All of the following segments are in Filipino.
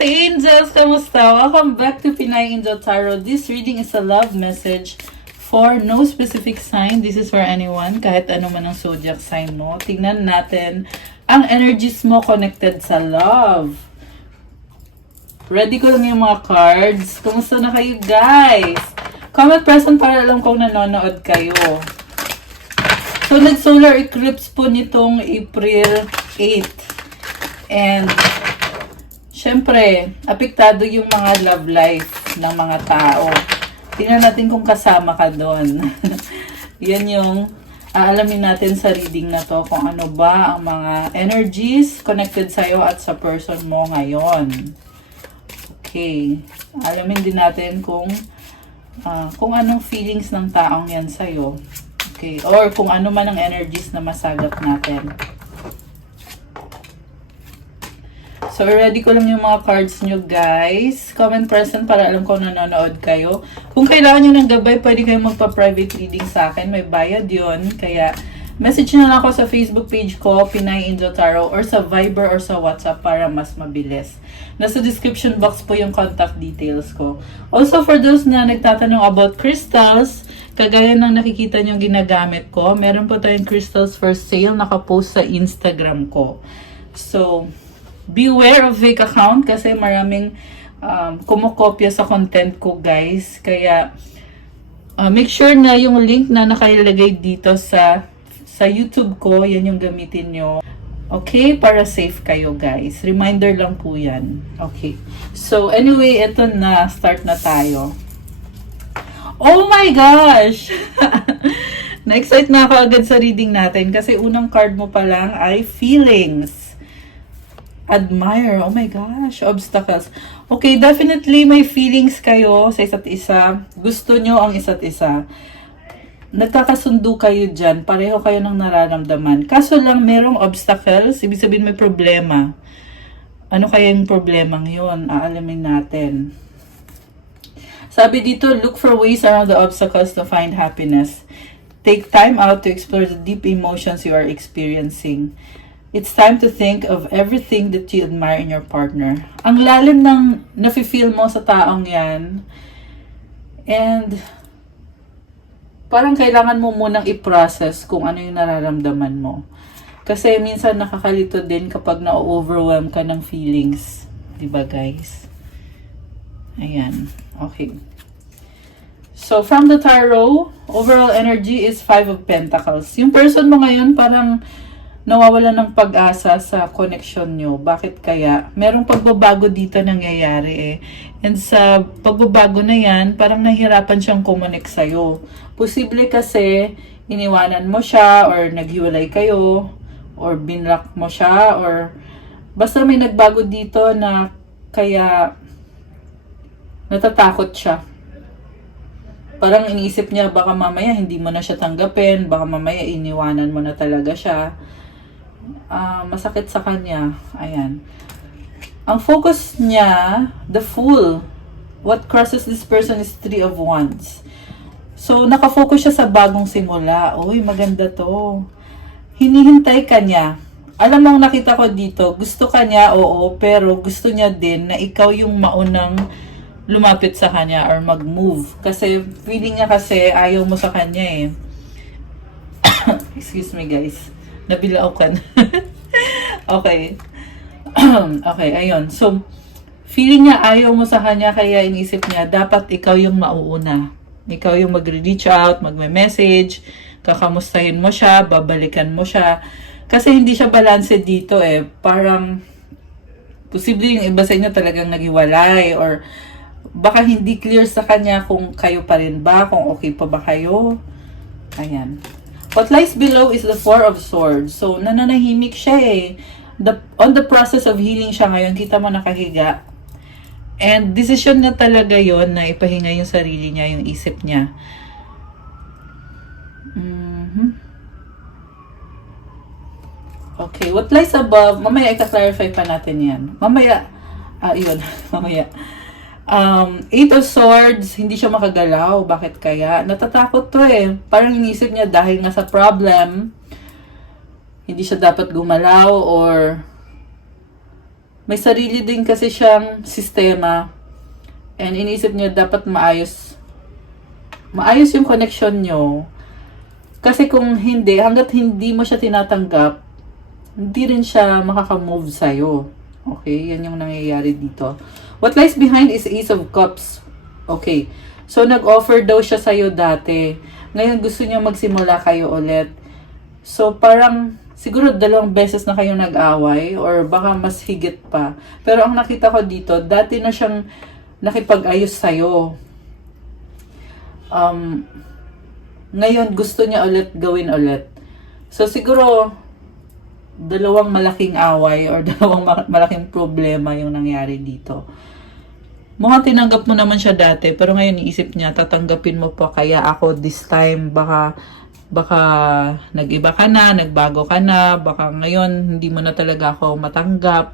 Earth Angels! Kamusta? Welcome back to Pinay Angel Tarot. This reading is a love message for no specific sign. This is for anyone, kahit ano man ang zodiac sign mo. Tingnan natin ang energies mo connected sa love. Ready ko lang yung mga cards. Kamusta na kayo, guys? Comment present para alam kong nanonood kayo. So, nag-solar eclipse po nitong April 8. And syempre, apektado yung mga love life ng mga tao. Tingnan natin kung kasama ka doon. Yan yung aalamin natin sa reading na to, kung ano ba ang mga energies connected sa'yo at sa person mo ngayon. Okay. Alamin din natin kung anong feelings ng taong yan sa'yo. Okay. Or kung ano man ang energies na masagat natin. So, ready ko lang yung mga cards nyo, guys. Comment present para alam ko nanonood kayo. Kung kailangan nyo ng gabay, pwede kayong magpa-private reading sa akin. May bayad yun. Kaya, message na lang ako sa Facebook page ko, Pinay Angel Tarot, or sa Viber or sa WhatsApp para mas mabilis. Nasa description box po yung contact details ko. Also, for those na nagtatanong about crystals, kagaya ng nakikita nyo ginagamit ko, meron po tayong crystals for sale, nakapost sa Instagram ko. So, beware of fake account kasi maraming kumokopya sa content ko, guys. Kaya, make sure na yung link na nakalagay dito sa YouTube ko, yan yung gamitin nyo. Okay? Para safe kayo, guys. Reminder lang po yan. Okay. So, anyway, eto na. Start na tayo. Oh my gosh! Na-excite na ako agad sa reading natin kasi unang card mo pa lang ay feelings. Admire. Oh my gosh. Obstacles. Okay, definitely may feelings kayo sa isa't isa. Gusto nyo ang isa't isa. Nagkakasundo kayo dyan. Pareho kayo ng nararamdaman. Kaso lang merong obstacles. Ibig sabihin may problema. Ano kaya yung problemang yun? Aalamin natin. Sabi dito, look for ways around the obstacles to find happiness. Take time out to explore the deep emotions you are experiencing. It's time to think of everything that you admire in your partner. Ang lalim ng nafe-feel mo sa taong yan. And parang kailangan mo munang i-process kung ano yung nararamdaman mo. Kasi minsan nakakalito din kapag na-overwhelm ka ng feelings. Diba, guys? Ayan. Okay. So, from the tarot, overall energy is 5 of Pentacles. Yung person mo ngayon parang nawawala ng pag-asa sa connection nyo. Bakit kaya? Merong pagbabago dito nangyayari eh. And sa pagbabago na yan, parang nahihirapan siyang kumonek sa'yo. Posible kasi iniwanan mo siya or naghiwalay kayo or binlock mo siya or basta may nagbago dito na kaya natatakot siya. Parang iniisip niya baka mamaya hindi mo na siya tanggapin, baka mamaya iniwanan mo na talaga siya. Masakit sa kanya. Ayan. Ang focus niya, the Fool. What crosses this person is 3 of Wands. So, nakafocus siya sa bagong simula. Uy, maganda to. Hinihintay ka niya. Alam mo, nakita ko dito, gusto ka niya, oo, pero gusto niya din na ikaw yung maunang lumapit sa kanya or mag-move. Kasi, feeling niya kasi ayaw mo sa kanya eh. Excuse me, guys. Nabilao ka na. Okay. Okay, ayun. So, feeling niya ayaw mo sa kanya, kaya inisip niya, dapat ikaw yung mauuna. Ikaw yung mag-reach out, magme-message, kakamustahin mo siya, babalikan mo siya. Kasi hindi siya balance dito eh. Parang, posible yung iba sa inyo talagang naghiwalay or baka hindi clear sa kanya kung kayo pa rin ba, kung okay pa ba kayo. Ayan. What lies below is the 4 of Swords. So, nananahimik siya eh. On the process of healing siya ngayon, kita mo nakahiga. And decision niya talaga yon na ipahinga yung sarili niya, yung isip niya. Okay, what lies above, mamaya i-clarify pa natin yan. Mamaya, yun, mamaya. 8 of Swords, hindi siya makagalaw. Bakit kaya? Natatakot to eh. Parang inisip niya dahil nga sa problem, hindi siya dapat gumalaw or may sarili din kasi siyang sistema. And iniisip niya dapat maayos yung connection nyo. Kasi kung hindi, hanggat hindi mo siya tinatanggap, hindi rin siya makakamove sa'yo. Okay, yan yung nangyayari dito. What lies behind is Ace of Cups. Okay, so nag-offer daw siya sa'yo dati. Ngayon gusto niya magsimula kayo ulit. So parang siguro 2 beses na kayo nag-away or baka mas higit pa. Pero ang nakita ko dito, dati na siyang nakipag-ayos sa'yo. Ngayon gusto niya ulit gawin ulit. So siguro 2 malaking away or 2 malaking problema yung nangyari dito. Mukhang tinanggap mo naman siya dati, pero ngayon iisip niya, tatanggapin mo pa kaya ako this time, baka nag-iba ka na, nagbago ka na, baka ngayon hindi mo na talaga ako matanggap.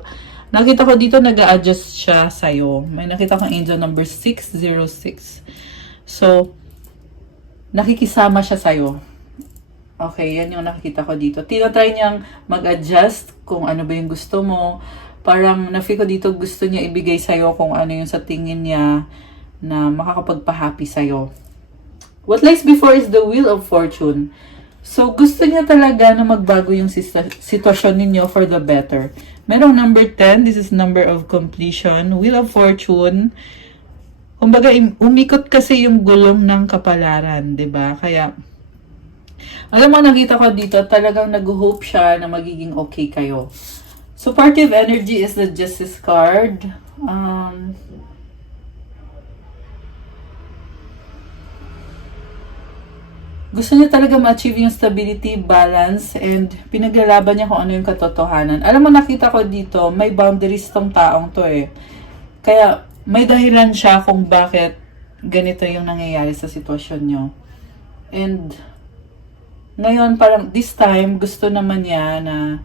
Nakita ko dito nag-a-adjust siya sa'yo. May nakita kong angel number 606. So, nakikisama siya sa'yo. Okay, yan yung nakikita ko dito. Tinatry niyang mag-adjust kung ano ba yung gusto mo. Parang na-feel ko dito gusto niya ibigay sa'yo kung ano yung sa tingin niya na makakapagpa-happy sa'yo. What lies before is the Wheel of Fortune. So, gusto niya talaga na magbago yung sitwasyon ninyo for the better. Merong number 10, this is number of completion. Wheel of Fortune. Kumbaga, umikot kasi yung gulong ng kapalaran, 'di ba? Kaya, alam mo, nakita ko dito, talagang nag-hope siya na magiging okay kayo. Supportive energy is the Justice card. Gusto niya talaga ma-achieve yung stability, balance, and pinaglalaban niya kung ano yung katotohanan. Alam mo, nakita ko dito, may boundaries tong taong to eh. Kaya, may dahilan siya kung bakit ganito yung nangyayari sa sitwasyon nyo. And, ngayon, parang this time, gusto naman niya na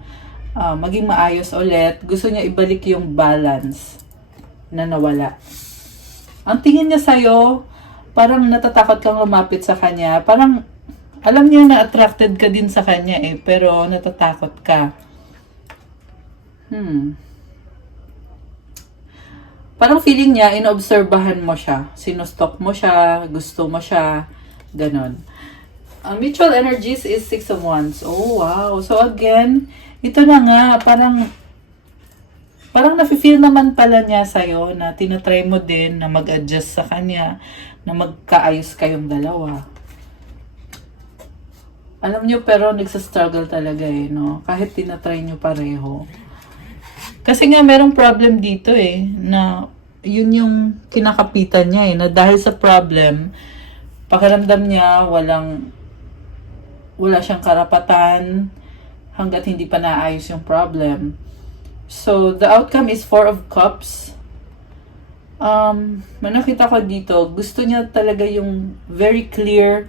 maging maayos ulit. Gusto niya ibalik yung balance na nawala. Ang tingin niya sa'yo, parang natatakot kang lumapit sa kanya. Parang, alam niya na attracted ka din sa kanya eh, pero natatakot ka. Parang feeling niya, inobserbahan mo siya. Sinustok mo siya, gusto mo siya, ganon. Mutual energies is 6 of Wands. Oh, wow. So again, ito na nga, parang nafe-feel naman pala niya sa'yo na tinatry mo din na mag-adjust sa kanya, na magkaayos kayong dalawa. Alam niyo, pero nagsa-struggle talaga eh, no? Kahit tinatry niyo pareho. Kasi nga, merong problem dito eh, na yun yung kinakapitan niya eh, na dahil sa problem, pakiramdam niya, wala siyang karapatan hanggat hindi pa naayos yung problem. So, the outcome is 4 of Cups. Nakita ko dito, gusto niya talaga yung very clear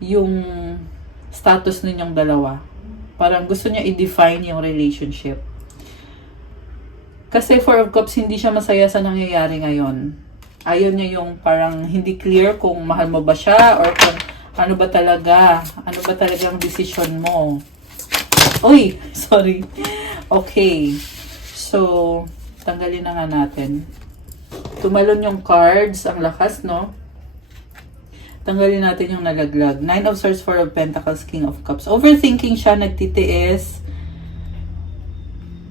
yung status ninyong dalawa. Parang gusto niya i-define yung relationship. Kasi 4 of Cups, hindi siya masaya sa nangyayari ngayon. Ayaw niya yung parang hindi clear kung mahal mo ba siya or kung ano ba talagang decision mo. Uy, sorry. Okay. So, tanggalin na nga natin. Tumalon yung cards. Ang lakas, no? Tanggalin natin yung nalaglag. 9 of Swords, 4 of Pentacles, King of Cups. Overthinking siya, nagtitiis.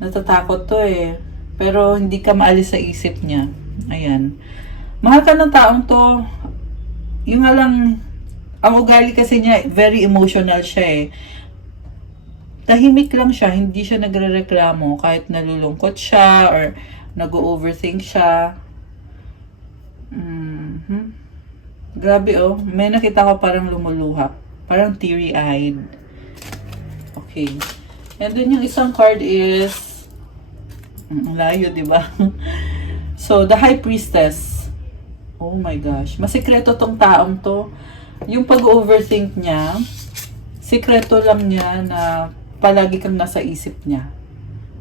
Natatakot to eh. Pero hindi ka maalis sa isip niya. Ayan. Mahal ka ng taong to. Yung nga lang, ang ugali kasi niya, very emotional siya eh. Tahimik lang siya, hindi siya nagrereklamo kahit nalulungkot siya or nag-overthink siya. Grabe oh, may nakita ko parang lumuluha. Parang teary-eyed. Okay. And then yung isang card is, layo, diba? So, the High Priestess. Oh my gosh. Masikreto tong taong to. Yung pag-overthink niya, sikreto lang niya na palagi kang nasa isip niya.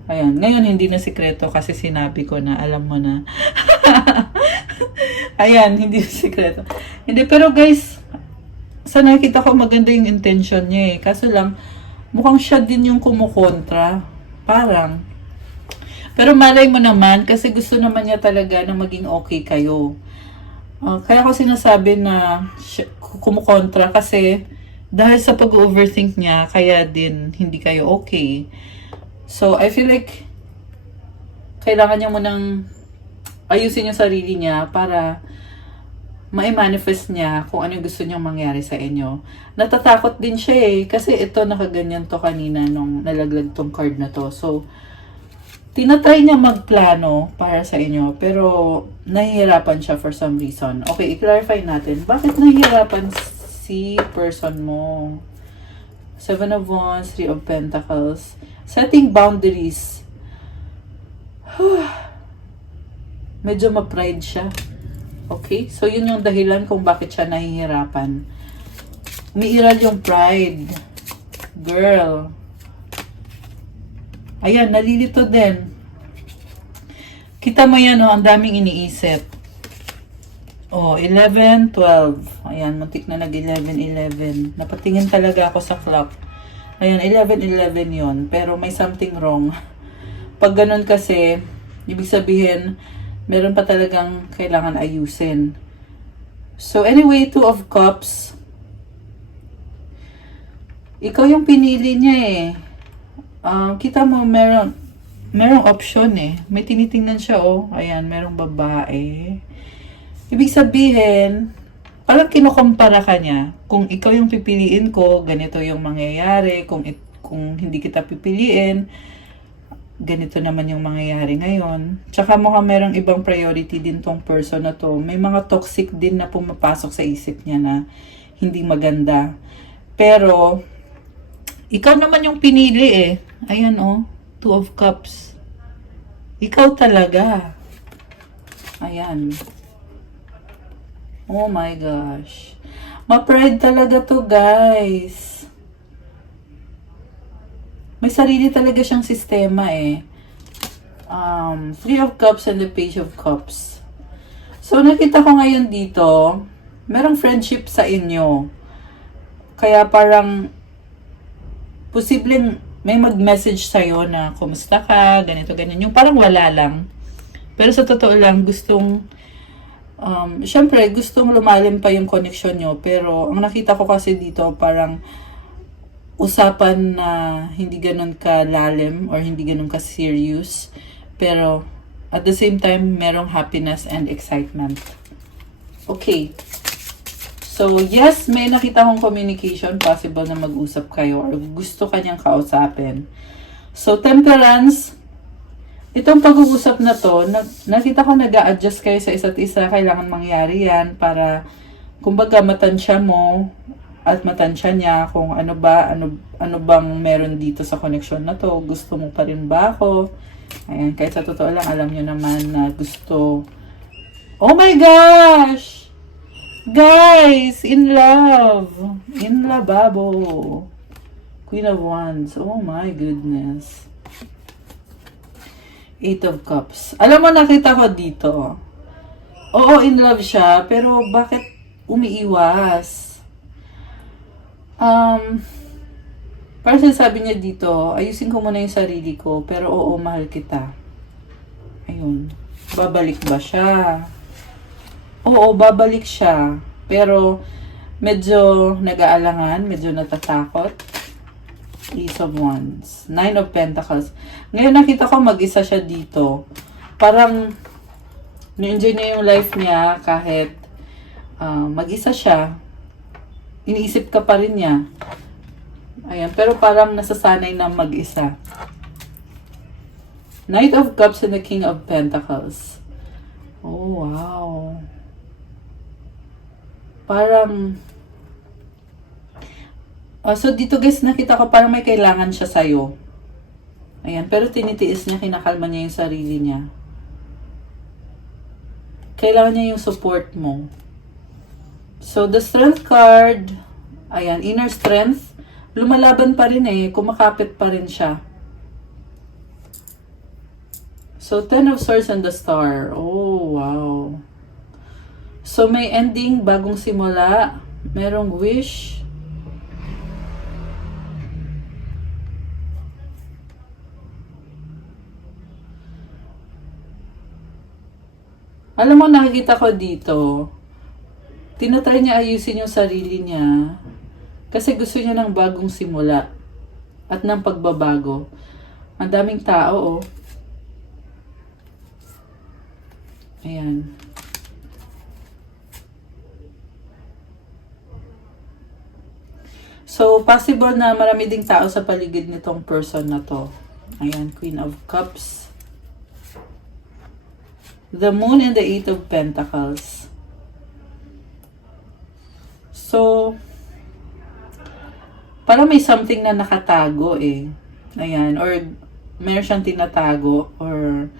Ayan. Ngayon, hindi na sikreto kasi sinabi ko na, alam mo na. Ayan, hindi na sikreto. Hindi, pero guys, sa nakikita ko maganda yung intention niya eh. Kaso lang, mukhang siya din yung kumukontra. Parang, Pero malay mo naman, kasi gusto naman niya talaga na maging okay kayo. Kaya ko sinasabi na kumukontra kasi dahil sa pag-overthink niya, kaya din hindi kayo okay. So, I feel like kailangan niya munang ayusin yung sarili niya para ma-manifest niya kung ano yung gusto niyang mangyari sa inyo. Natatakot din siya kasi ito nakaganyan to kanina nung nalaglag tong card na to. So, tinatry niya magplano para sa inyo, pero nahihirapan siya for some reason. Okay, i-clarify natin. Bakit nahihirapan si person mo? 7 of Wands, 3 of Pentacles. Setting boundaries. Medyo ma-pride siya. Okay? So, yun yung dahilan kung bakit siya nahihirapan. Umiiral yung pride. Girl. Ayan, nalilito din. Kita mo yan, ang daming iniisip. 11, 12. Ayan, muntik na nag-11, 11. Napatingin talaga ako sa clock. Ayan, 11, 11 yun. Pero may something wrong. Pag ganun kasi, ibig sabihin, meron pa talagang kailangan ayusin. So, anyway, 2 of Cups. Ikaw yung pinili niya kita mo, merong option May tinitingnan siya, Ayan, merong babae. Ibig sabihin, parang kinukumpara ka niya. Kung ikaw yung pipiliin ko, ganito yung mangyayari. Kung hindi kita pipiliin, ganito naman yung mangyayari ngayon. Tsaka mukhang merong ibang priority din tong person na to. May mga toxic din na pumapasok sa isip niya na hindi maganda. Pero, ikaw naman yung pinili Ayan 2 of Cups. Ikaw talaga. Ayan. Oh my gosh. Ma-pride talaga to, guys. May sarili talaga siyang sistema 3 of Cups and the Page of Cups. So, nakita ko ngayon dito, merong friendship sa inyo. Kaya parang, posibleng may mag-message sa'yo na, kumusta ka, ganito, ganyan. Yung parang wala lang. Pero sa totoo lang, syempre, gustong lumalim pa yung connection nyo. Pero, ang nakita ko kasi dito, parang, usapan na hindi ganun ka lalim or hindi ganun ka serious, pero at the same time merong happiness and excitement. Okay, so yes, may nakita kong communication, possible na mag-usap kayo or gusto kanyang kausapin. So Temperance, itong pag-uusap na to, nakita ko nag-a-adjust kayo sa isa't isa. Kailangan mangyari yan para kumbaga matansya mo at matansya niya kung ano bang meron dito sa connection na to. Gusto mo pa rin ba ako? Ayan, kahit sa totoo lang, alam nyo naman na gusto. Oh my gosh! Guys, in love! In lababo! Queen of Wands. Oh my goodness. 8 of Cups. Alam mo, nakita ko dito. Oo, in love siya, pero bakit umiiwas? Para sabi niya dito, ayusin ko muna yung sarili ko, pero oo, mahal kita. Ayun. Babalik ba siya? Oo, babalik siya. Pero, medyo nag-aalangan, medyo natatakot. Ace of Wands. 9 of Pentacles. Ngayon nakita ko mag-isa siya dito. Parang, na-enjoy niya yung life niya kahit mag-isa siya. Iniisip ka pa rin niya. Ayan, pero parang nasasanay na mag-isa. Knight of Cups and the King of Pentacles. Oh, wow. Parang, so dito guys, nakita ko parang may kailangan siya sa'yo. Ayan, pero tinitiis niya, kinakalma niya yung sarili niya. Kailangan niya yung support mo. So, the Strength card, ayan, inner strength, lumalaban pa rin kumakapit pa rin siya. So, 10 of Swords and the Star. Oh, wow. So, may ending, bagong simula, merong wish. Alam mo, nakikita ko dito, tinatry niya ayusin yung sarili niya kasi gusto niya ng bagong simula at ng pagbabago. Ang daming tao, oh. Ayan. So, possible na marami ding tao sa paligid nitong person na to. Ayan, Queen of Cups. The Moon and the Eight of Pentacles. So, parang may something na nakatago eh. Ayan, or meron siyang tinatago or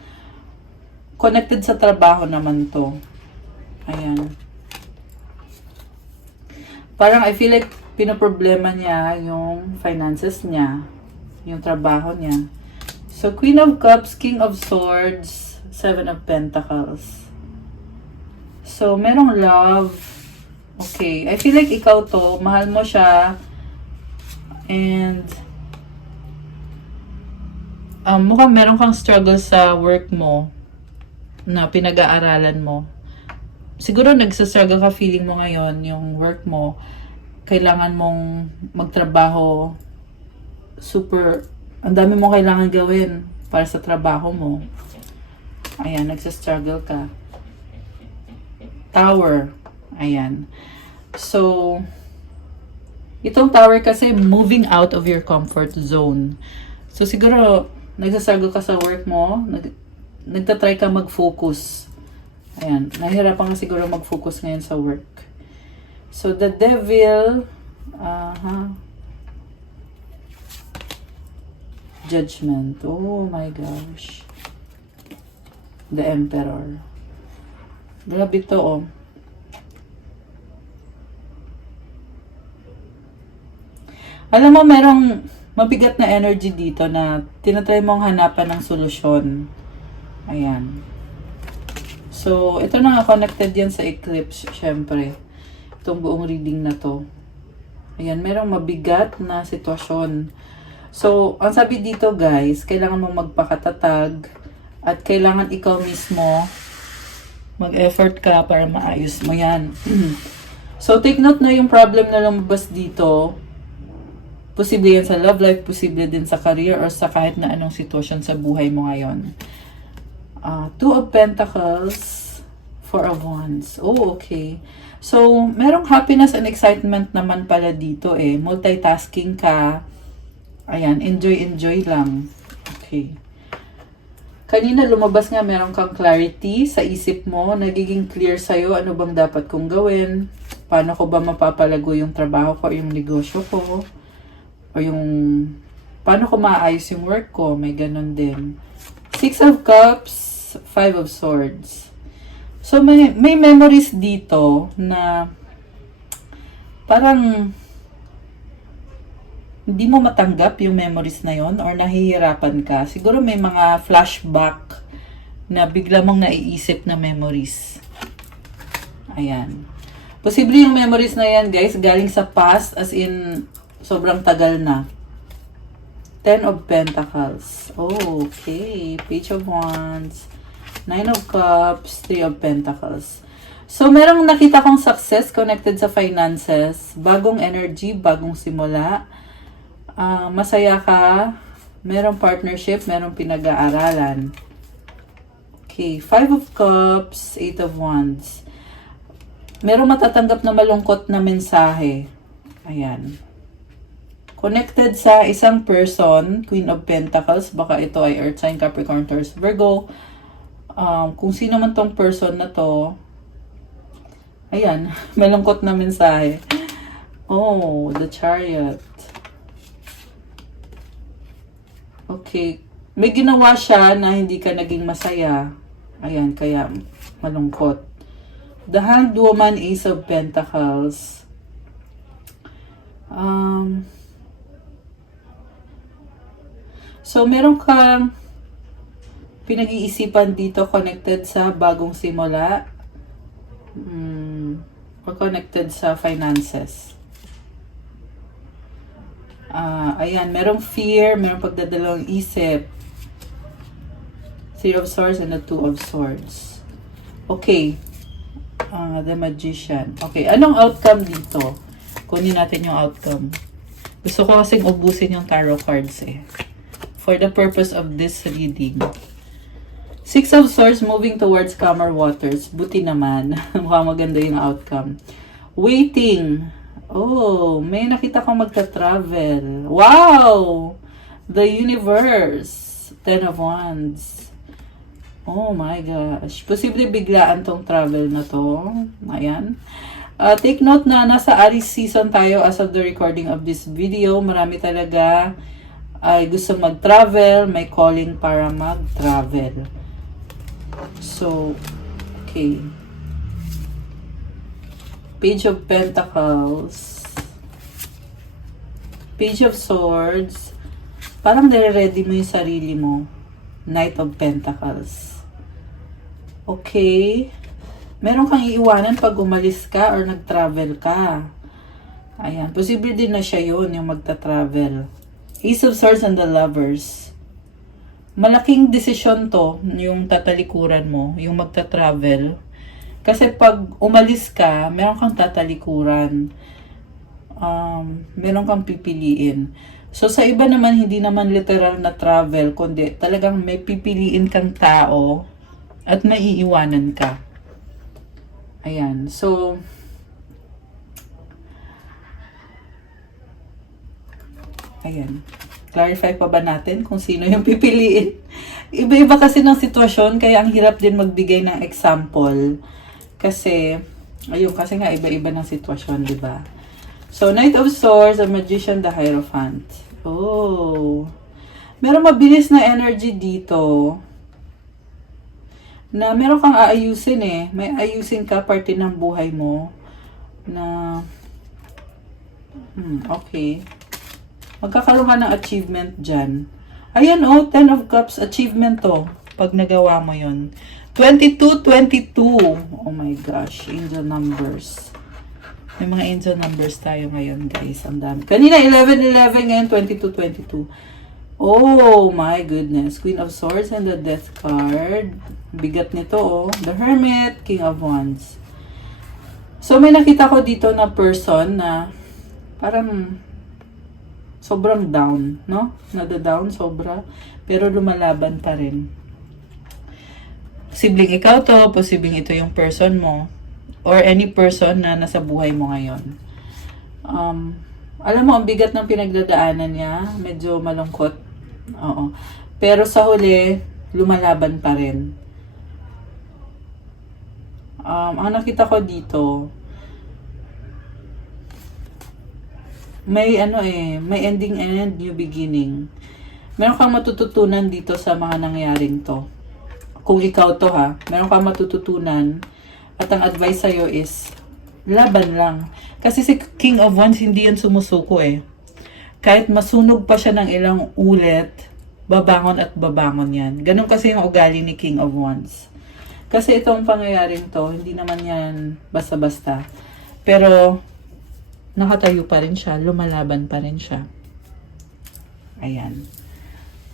connected sa trabaho naman to. Ayan. Parang I feel like pinoproblema niya yung finances niya, yung trabaho niya. So, Queen of Cups, King of Swords, Seven of Pentacles. So, merong love. Okay, I feel like ikaw to, mahal mo siya, and mukhang meron kang struggle sa work mo na pinag-aaralan mo. Siguro nagsastruggle ka, feeling mo ngayon, yung work mo, kailangan mong magtrabaho super, ang dami mong kailangan gawin para sa trabaho mo. Ayan, nagsastruggle ka. Tower. Ayan. So, itong tower kasi moving out of your comfort zone. So, siguro, nagsastruggle ka sa work mo, nagtatry ka mag-focus. Ayan, nahihirapan ka siguro mag-focus ngayon sa work. So, the devil, judgment. Oh my gosh. The emperor. Grabe to, oh. Alam mo, merong mabigat na energy dito na tinatry mong hanapan ng solusyon. Ayan. So, ito na nga, connected yan sa eclipse, syempre. Itong buong reading na to. Ayan, merong mabigat na sitwasyon. So, ang sabi dito guys, kailangan mong magpakatatag at kailangan ikaw mismo mag-effort ka para maayos mo yan. So, take note na yung problem na lumabas dito. Posible yan sa love life, posible din sa career or sa kahit na anong sitwasyon sa buhay mo ngayon. Two of Pentacles, Four of Wands. Oh, okay. So, merong happiness and excitement naman pala dito eh. Multitasking ka. Ayan, enjoy lang. Okay. Kanina lumabas nga meron kang clarity sa isip mo. Nagiging clear sa'yo ano bang dapat kong gawin. Paano ko ba mapapalago yung trabaho ko, yung negosyo ko. O yung paano ko maayos yung work ko. May ganun din. Six of Cups, Five of Swords. So, may memories dito na parang hindi mo matanggap yung memories na yon or nahihirapan ka. Siguro may mga flashback na bigla mong naiisip na memories. Ayan. Posible yung memories na yan, guys, galing sa past, as in, sobrang tagal na. Ten of Pentacles. Oh, okay. Page of Wands. Nine of Cups, Three of Pentacles. So, merong nakita kong success connected sa finances. Bagong energy, bagong simula. Masaya ka. Merong partnership, merong pinag-aaralan. Okay, Five of Cups, Eight of Wands. Merong matatanggap na malungkot na mensahe. Ayan. Connected sa isang person, Queen of Pentacles. Baka ito ay Earth sign, Capricorn, Taurus, Virgo. Kung sino man tong person na to, ayan, malungkot na mensahe. Oh, the Chariot. Okay, may ginawa siya na hindi ka naging masaya. Ayan, kaya malungkot. The Hanged Woman, Ace of Pentacles. So, meron kang pinag-iisipan dito connected sa bagong simula or connected sa finances. Ayan, merong fear, merong pagdadalawang isip. Three of Swords and the Two of Swords. Okay. The Magician. Okay, anong outcome dito? Kunin natin yung outcome. Gusto ko kasing ubusin yung tarot cards eh. For the purpose of this reading. Six of Swords moving towards calmer waters. Buti naman. Mukhang maganda yung outcome. Waiting. Oh, may nakita ko magta-travel. Wow! The Universe. Ten of Wands. Oh my gosh. Posible biglaan tong travel na to. Ayan. Take note na nasa Aries season tayo as of the recording of this video. Marami talaga ay gusto mag-travel, may calling para mag-travel. So, okay. Page of Pentacles. Page of Swords. Parang nire-ready mo yung sarili mo. Knight of Pentacles. Okay. Meron kang iiwanan pag umalis ka or nag-travel ka. Ayan. Posible din na siya yun, yung magta-travel. Ace of Swords and the Lovers. Malaking desisyon to, yung tatalikuran mo, yung magta-travel. Kasi pag umalis ka, meron kang tatalikuran. Meron kang pipiliin. So, sa iba naman, hindi naman literal na travel, kundi talagang may pipiliin kang tao at maiiwanan ka. Ayan. So, ayan. Clarify pa ba natin kung sino yung pipiliin? Iba-iba kasi ng sitwasyon, kaya ang hirap din magbigay ng example. Kasi, ayun, kasi nga iba-iba ng sitwasyon, di ba? So, Knight of Swords, the Magician, the Hierophant. Oh. Meron mabilis na energy dito. Na meron kang aayusin eh. May ayusin ka, parte ng buhay mo. Na, okay. Magkakaroon ka ng achievement dyan. Ayan oh, 10 of Cups, achievement to. Pag nagawa mo yun. 22, 22. Oh my gosh, angel numbers. May mga angel numbers tayo ngayon, guys. Ang dami. Kanina, 11, 11. Ngayon, 22, 22. Oh, my goodness. Queen of Swords and the Death card. Bigat nito, oh. The Hermit, King of Wands. So, may nakita ko dito na person na parang sobrang down, no? Nada-down, sobra. Pero lumalaban pa rin. Posibleng ikaw to. Posibleng ito yung person mo. Or any person na nasa buhay mo ngayon. Alam mo, ang bigat ng pinagdadaanan niya. Medyo malungkot. Oo. Pero sa huli, lumalaban pa rin. Ang nakita ko dito, may may ending and new beginning. Meron kang matututunan dito sa mga nangyaring to. Kung ikaw to ha, meron kang matututunan. At ang advice sa'yo is, laban lang. Kasi si King of Wands, hindi yan sumusuko eh. Kahit masunog pa siya ng ilang ulit, babangon at babangon yan. Ganun kasi yung ugali ni King of Wands. Kasi itong pangyayaring to, hindi naman yan basta-basta. Pero, nakatayo pa rin siya, lumalaban pa rin siya. Ayan.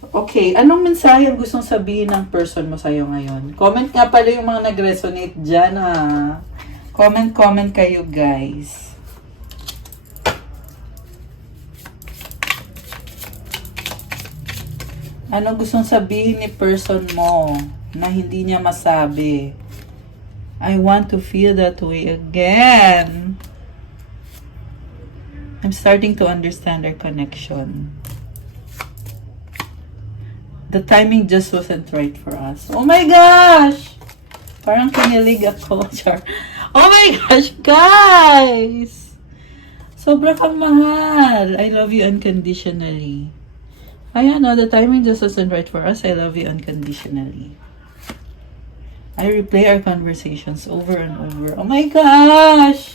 Okay, anong mensahe ang gustong sabihin ng person mo sa'yo ngayon? Comment nga pala yung mga nag-resonate dyan ha. Comment kayo guys. Anong gustong sabihin ni person mo na hindi niya masabi? I want to feel that way again. I'm starting to understand our connection. The timing just wasn't right for us. Oh my gosh! Parang kinilig ako. Char. Oh my gosh, guys! Sobra kang mahal. I love you unconditionally. Ayan, no, the timing just wasn't right for us. I love you unconditionally. I replay our conversations over and over. Oh my gosh!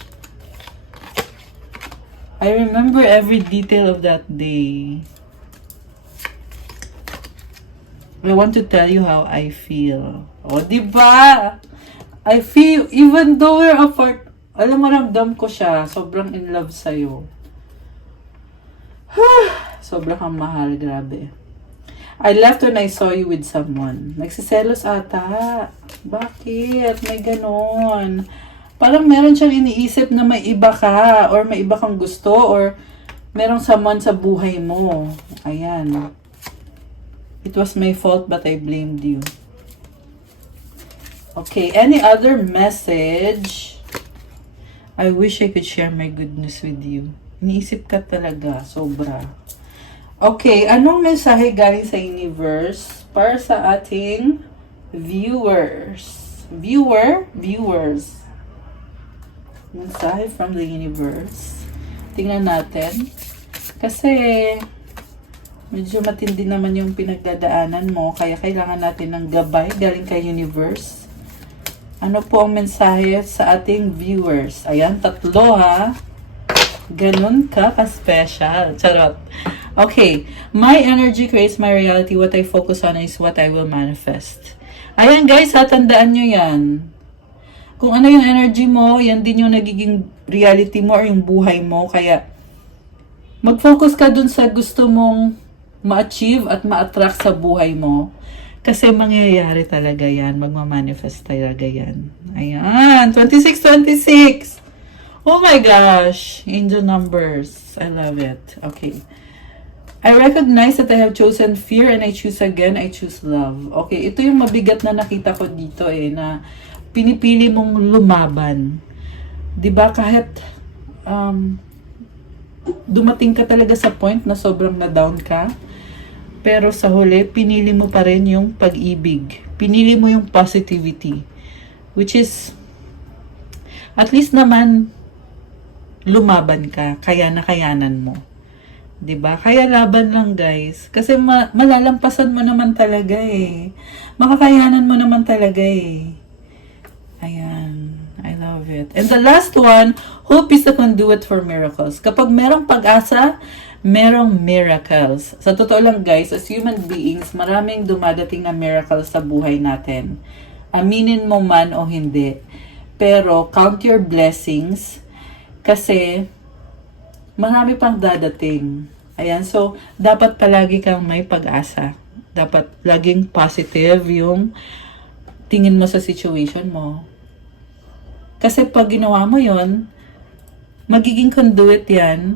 I remember every detail of that day. I want to tell you how I feel. O, diba? I feel, even though we're apart, alam mo, ramdam ko siya. Sobrang in love sa'yo. Sobrang kang mahal, grabe. I left when I saw you with someone. Nagsiselos ata. Bakit? May ganon. Parang meron siyang iniisip na may iba ka, or may iba kang gusto, or merong someone sa buhay mo. Ayan. It was my fault but I blamed you. Okay, any other message? I wish I could share my good news with you. Iniisip ka talaga, sobra. Okay, anong mensahe galing sa universe para sa ating viewers? Viewers. Mensahe from the universe. Tingnan natin. Kasi medyo matindi naman yung pinagdadaanan mo, kaya kailangan natin ng gabay galing kay universe. Ano po ang mensahe sa ating viewers? Ayan, 3 ha. Ganun ka ka-special. Charot. Okay. My energy creates my reality. What I focus on is what I will manifest. Ayan guys, tandaan nyo yan. Kung ano yung energy mo, yan din yung nagiging reality mo or yung buhay mo. Kaya, mag-focus ka dun sa gusto mong ma-achieve at ma-attract sa buhay mo. Kasi mangyayari talaga yan. Magmamanifest talaga yan. Ayan. 26. Oh my gosh. Angel numbers. I love it. Okay. I recognize that I have chosen fear and I choose again. I choose love. Okay. Ito yung mabigat na nakita ko dito na pinipili mong lumaban. 'Di ba kahit dumating ka talaga sa point na sobrang na-down ka, pero sa huli, pinili mo pa rin yung pag-ibig. Pinili mo yung positivity. Which is, at least naman, lumaban ka. Kaya nakayanan mo. 'Di ba? Kaya laban lang guys. Kasi malalampasan mo naman talaga Makakayanan mo naman talaga Ayan. I love it. And the last one, hope is the conduit for miracles. Kapag merong pag-asa, merong miracles. Sa totoo lang guys, as human beings, maraming dumadating na miracles sa buhay natin. Aminin mo man o hindi. Pero count your blessings kasi marami pang dadating. Ayan, so dapat palagi kang may pag-asa. Dapat laging positive yung tingin mo sa situation mo. Kasi pag ginawa mo yon, magiging conduit yan.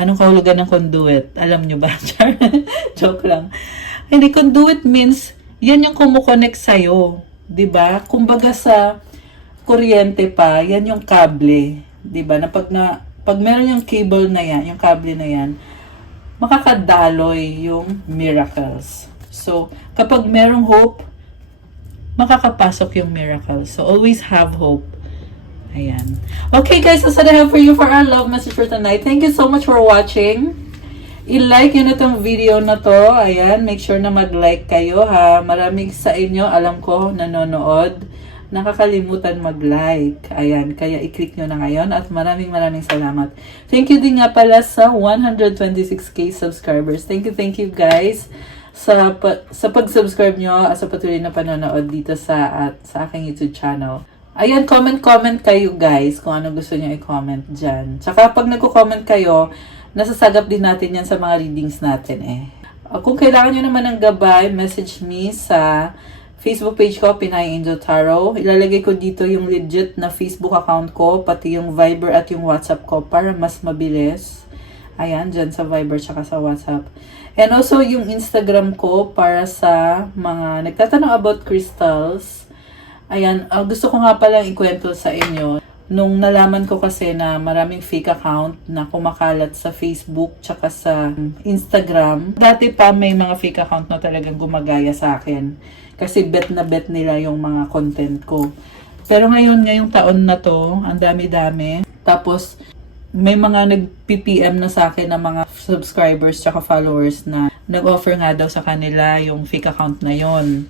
Anong kahulugan ng conduit? Alam nyo ba? Joke lang. Hindi, conduit means, yan yung kumukonect sa'yo. Diba? Kumbaga sa kuryente pa, yan yung kable. Diba? Na pag meron yung cable na yan, yung kable na yan, makakadaloy yung miracles. So, kapag merong hope, makakapasok yung miracles. So, always have hope. Ayan. Okay guys, that's what I have for you for our love message for tonight. Thank you so much for watching. I-like nyo na itong video na to. Ayan, make sure na mag-like kayo ha. Maraming sa inyo, alam ko, nanonood. Nakakalimutan mag-like. Ayan, kaya i-click nyo na ngayon at maraming salamat. Thank you din nga pala sa 126k subscribers. Thank you guys sa pag-subscribe nyo at sa patuloy na panonood dito sa aking YouTube channel. Ayan, comment kayo guys kung ano gusto nyo i-comment dyan. Tsaka pag nagko-comment kayo, nasasagap din natin yan sa mga readings natin Kung kailangan nyo naman ng gabay, message me sa Facebook page ko, Pinay Angel Tarot. Ilalagay ko dito yung legit na Facebook account ko, pati yung Viber at yung WhatsApp ko para mas mabilis. Ayan, dyan sa Viber tsaka sa WhatsApp. And also yung Instagram ko para sa mga nagtatanong about crystals. Ayan, gusto ko nga palang ikwento sa inyo. Nung nalaman ko kasi na maraming fake account na kumakalat sa Facebook tsaka sa Instagram. Dati pa may mga fake account na talagang gumagaya sa akin. Kasi bet na bet nila yung mga content ko. Pero ngayong taon na to, ang dami-dami. Tapos, may mga nag-PPM na sa akin na mga subscribers tsaka followers na nag-offer nga daw sa kanila yung fake account na yon,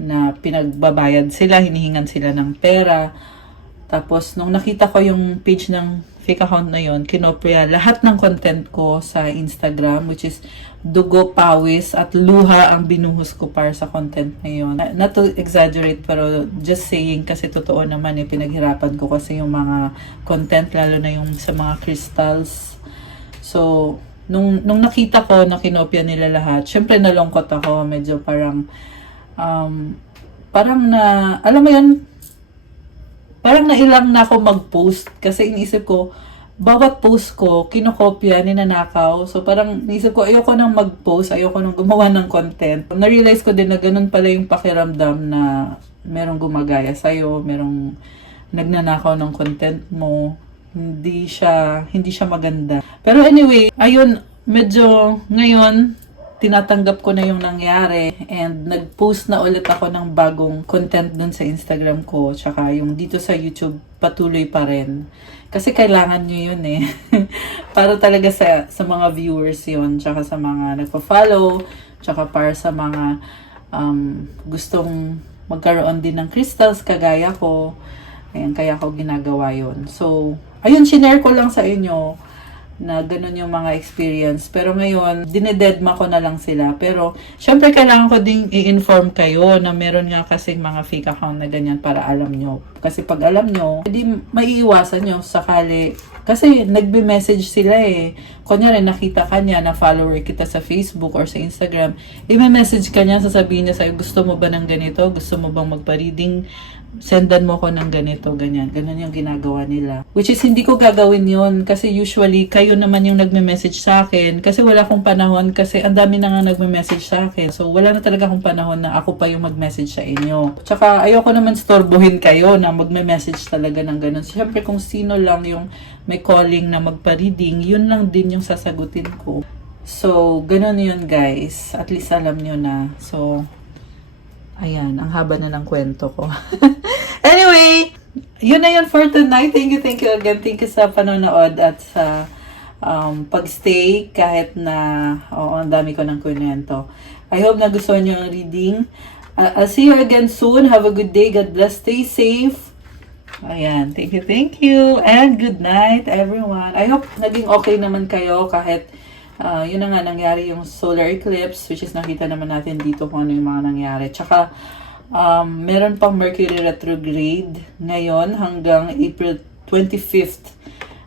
na pinagbabayad sila, hinihingan sila ng pera. Tapos, nung nakita ko yung page ng fake account na yon, kinopya lahat ng content ko sa Instagram, which is dugo, pawis, at luha ang binuhos ko para sa content na yon. Not to exaggerate, pero just saying, kasi totoo naman pinaghirapan ko kasi yung mga content, lalo na yung sa mga crystals. So, nung nakita ko na kinopya nila lahat, syempre nalungkot ako. Medyo parang na, alam mo yun, parang nailang na ako mag-post kasi iniisip ko, bawat post ko, kinokopya, ninanakaw. So parang iniisip ko, ayoko nang mag-post, ayoko nang gumawa ng content. Na-realize ko din na ganun pala yung pakiramdam na merong gumagaya sa'yo, merong nagnanakaw ng content mo. Hindi siya maganda. Pero anyway, ayun, medyo ngayon, tinatanggap ko na yung nangyari and nag-post na ulit ako ng bagong content dun sa Instagram ko tsaka yung dito sa YouTube patuloy pa rin. Kasi kailangan nyo yun eh. Para talaga sa mga viewers yun tsaka sa mga nagpa-follow tsaka para sa mga gustong magkaroon din ng crystals kagaya ko. Ayan, kaya ko ginagawa yun. So, ayun, shinare ko lang sa inyo na ganun yung mga experience. Pero ngayon, dinededma ko na lang sila. Pero, syempre, kailangan ko ding i-inform kayo na meron nga kasing mga fake account na ganyan para alam nyo. Kasi pag alam nyo, hindi maiiwasan nyo sakali. Kasi, nagbe-message sila eh. Kunyari, nakita ka niya na follower kita sa Facebook or sa Instagram. I-message ka niya, sasabihin niya sa'yo, gusto mo ba ng ganito? Gusto mo bang magpa-reading? Sendan mo ko ng ganito, ganyan. Ganun yung ginagawa nila. Which is, hindi ko gagawin yun. Kasi usually, kayo naman yung nagme-message sa akin. Kasi wala akong panahon. Kasi ang dami na nga nagme-message sa akin. So, wala na talaga akong panahon na ako pa yung mag-message sa inyo. Tsaka, ayoko naman storbohin kayo na magme-message talaga ng ganun. Siyempre, kung sino lang yung may calling na magpa-reading, yun lang din yung sasagutin ko. So, ganun yun guys. At least alam nyo na. So, ayan, ang haba na ng kwento ko. Anyway, yun na yun for tonight. Thank you again. Thank you sa panonood at sa pagstay kahit na ang dami ko ng kwento. I hope nagustuhan nyo ang reading. I'll see you again soon. Have a good day. God bless. Stay safe. Ayan, thank you. And good night, everyone. I hope naging okay naman kayo kahit yun na nga nangyari yung solar eclipse, which is nakita naman natin dito kung ano yung mga nangyari. Tsaka, meron pang Mercury retrograde ngayon hanggang April 25th.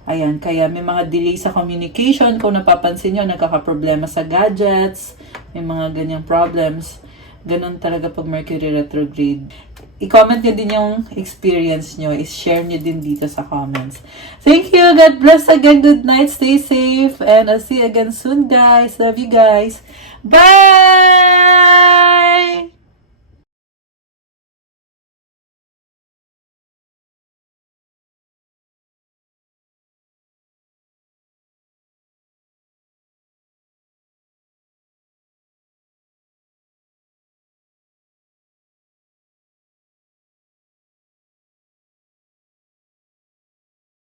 Ayan, kaya may mga delay sa communication. Kung napapansin nyo, nagkakaproblema sa gadgets, may mga ganyang problems. Ganon talaga pag Mercury retrograde. I-comment nyo din yung experience nyo. I-share nyo din dito sa comments. Thank you. God bless again. Good night. Stay safe. And I'll see you again soon, guys. Love you guys. Bye!